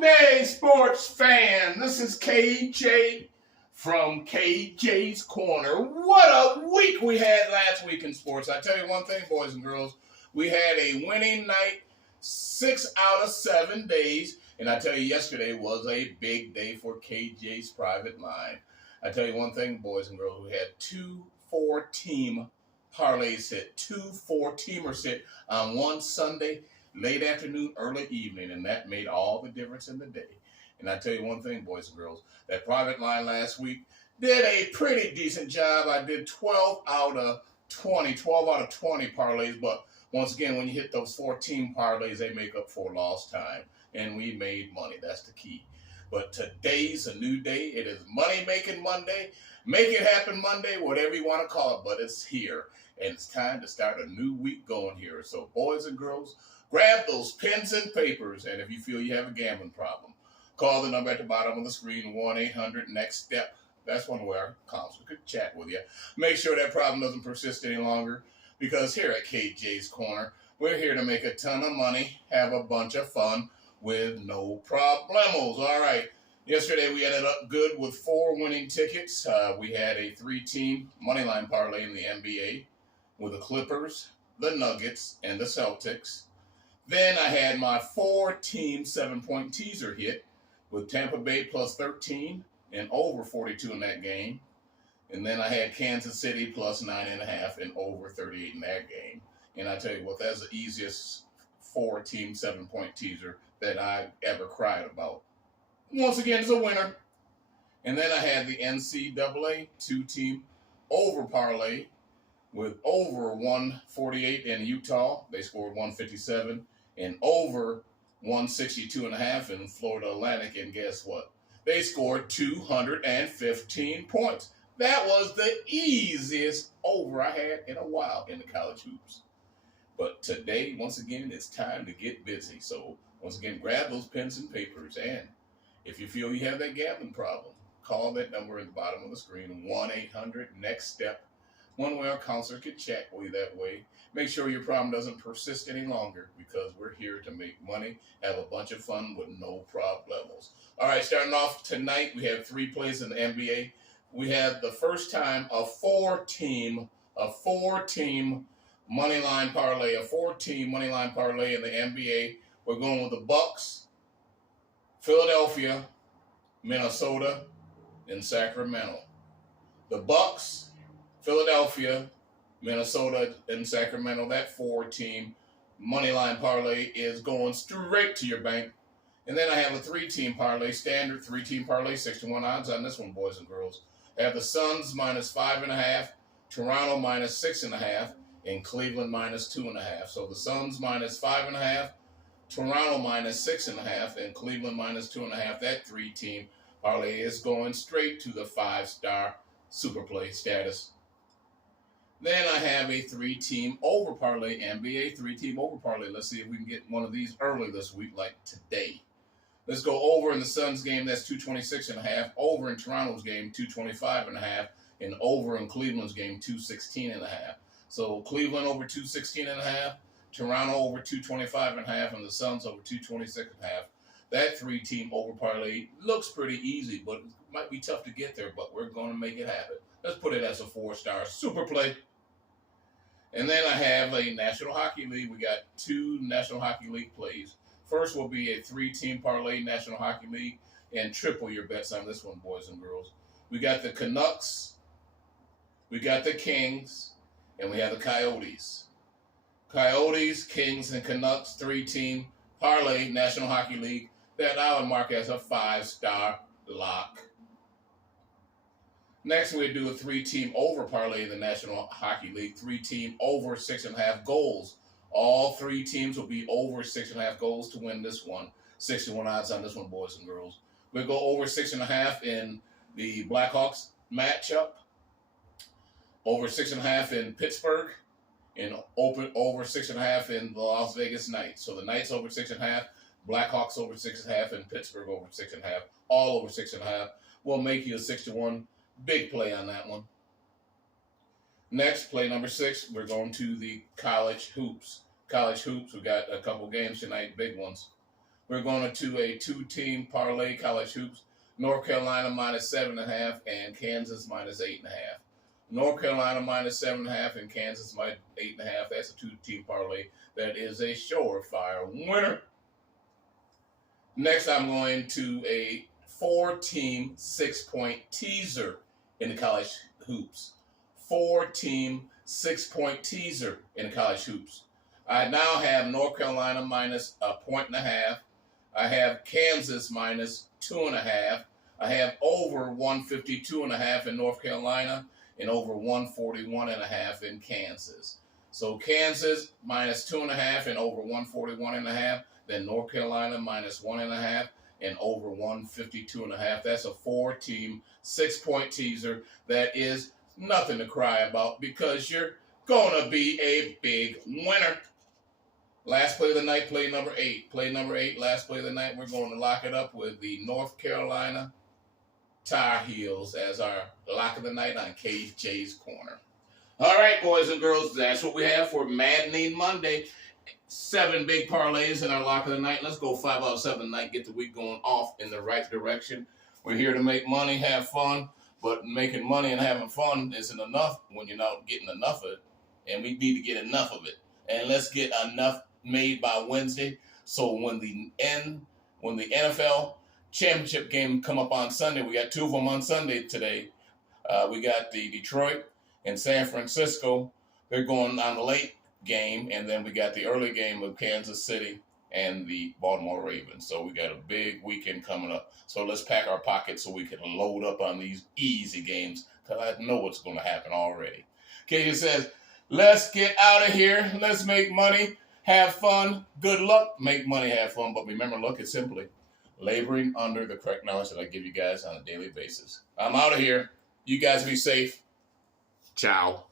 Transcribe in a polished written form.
today, sports fan? This is KJ from KJ's Corner. What a week we had last week in sports. I tell you one thing, boys and girls, we had a winning night 6 out of 7 days. And I tell you, yesterday was a big day for KJ's Private Line. I tell you one thing, boys and girls, we had 2 4-team parlays hit, 2 4-teamers hit on one Sunday, late afternoon, early evening, and that made all the difference in the day. And I tell you one thing, boys and girls, that Private Line last week did a pretty decent job. I did 12 out of 20 parlays, but once again, when you hit those 14 parlays, they make up for lost time, and we made money. That's the key. But today's a new day. It is Money Making Monday. Make it happen Monday, whatever you want to call it, but it's here. And it's time to start a new week going here. So boys and girls, grab those pens and papers, and if you feel you have a gambling problem, call the number at the bottom of the screen, 1-800-NEXT-STEP. That's one way our counselor could chat with you. Make sure that problem doesn't persist any longer, because here at KJ's Corner, we're here to make a ton of money, have a bunch of fun with no problemos. All right. Yesterday we ended up good with 4 winning tickets. We had a 3-team moneyline parlay in the NBA with the Clippers, the Nuggets, and the Celtics. Then I had my 4-team 7-point teaser hit with Tampa Bay plus 13 and over 42 in that game. And then I had Kansas City plus 9.5 and over 38 in that game. And I tell you what, that's the easiest 4-team 7-point teaser that I ever cried about. Once again, it's a winner. And then I had the NCAA 2-team over parlay with over 148 in Utah. They scored 157 and over 162.5 in Florida Atlantic. And guess what? They scored 215 points. That was the easiest over I had in a while in the college hoops. But today, once again, it's time to get busy. So once again, grab those pens and papers, and if you feel you have that gambling problem, call that number at the bottom of the screen, 1-800-NEXT-STEP. One way our counselor can chat with you that way. Make sure your problem doesn't persist any longer, because we're here to make money, have a bunch of fun with no problemos. All right, starting off tonight, we have 3 plays in the NBA. We have the first time a 4-team money line parlay, a 4-team money line parlay in the NBA. We're going with the Bucks, Philadelphia, Minnesota, and Sacramento. The Bucks, Philadelphia, Minnesota, and Sacramento. That 4-team money line parlay is going straight to your bank. And then I have a 3-team parlay, standard 3-team parlay, 6-1 odds on this one, boys and girls. I have the Suns minus 5.5, Toronto minus 6.5, and Cleveland minus 2.5. So the Suns minus 5.5, Toronto minus 6.5, and Cleveland minus 2.5. That 3-team parlay is going straight to the 5-star super play status. Then I have a 3-team over parlay, NBA 3-team over parlay. Let's see if we can get one of these early this week, like today. Let's go over in the Suns game, that's 226.5. Over in Toronto's game, 225.5. And over in Cleveland's game, 216.5. So Cleveland over 216.5. Toronto over 225.5, and the Suns over 226.5. That 3-team over parlay looks pretty easy, but it might be tough to get there, but we're going to make it happen. Let's put it as a 4-star super play. And then I have a National Hockey League. We got 2 National Hockey League plays. First will be a 3-team parlay National Hockey League, and triple your bets on this one, boys and girls. We got the Canucks, we got the Kings, and we have the Coyotes. Coyotes, Kings, and Canucks 3-team parlay National Hockey League that I would mark as a 5-star lock. Next, we do a 3-team over parlay in the National Hockey League, 3-team over 6.5 goals. All 3 teams will be over 6.5 goals to win this one. 6-1 odds on this one, boys and girls. We'll go over 6.5 in the Blackhawks matchup, over 6.5 in Pittsburgh, and over 6.5 in the Las Vegas Knights. So the Knights over 6.5, Blackhawks over 6.5, and Pittsburgh over 6.5. All over 6.5. We'll make you a 6-1. Big play on that one. Next, play number 6, we're going to the college hoops. College hoops, we got a couple games tonight, big ones. We're going to a two-team parlay college hoops. North Carolina minus 7.5 and Kansas minus 8.5. North Carolina minus 7.5 and Kansas minus 8.5. That's a two-team parlay. That is a surefire winner. Next, I'm going to a 4-team 6-point teaser in the college hoops. 4-team 6-point teaser in the college hoops. I now have North Carolina minus 1.5. I have Kansas minus 2.5. I have over 152.5 in North Carolina and over 141.5 in Kansas. So Kansas minus 2.5 and over 141.5. Then North Carolina minus 1.5 and over 152.5. That's a 4-team 6-point teaser. That is nothing to cry about because you're going to be a big winner. Last play of the night, play number 8. Play number 8, last play of the night, we're going to lock it up with the North Carolina Tar Heels as our lock of the night on KJ's Corner. All right, boys and girls, that's what we have for Maddening Monday. 7 big parlays in our lock of the night. Let's go 5 out of 7 tonight, get the week going off in the right direction. We're here to make money, have fun, but making money and having fun isn't enough when you're not getting enough of it, and we need to get enough of it. And let's get enough made by Wednesday, so when the NFL championship game come up on Sunday, we got 2 of them on Sunday today. We got the Detroit and San Francisco. They're going on the late game, and then we got the early game of Kansas City and the Baltimore Ravens. So we got a big weekend coming up. So let's pack our pockets so we can load up on these easy games because I know what's going to happen already. KJ says, let's get out of here. Let's make money. Have fun. Good luck. Make money. Have fun. But remember, look, it's simply laboring under the correct knowledge that I give you guys on a daily basis. I'm out of here. You guys be safe. Ciao.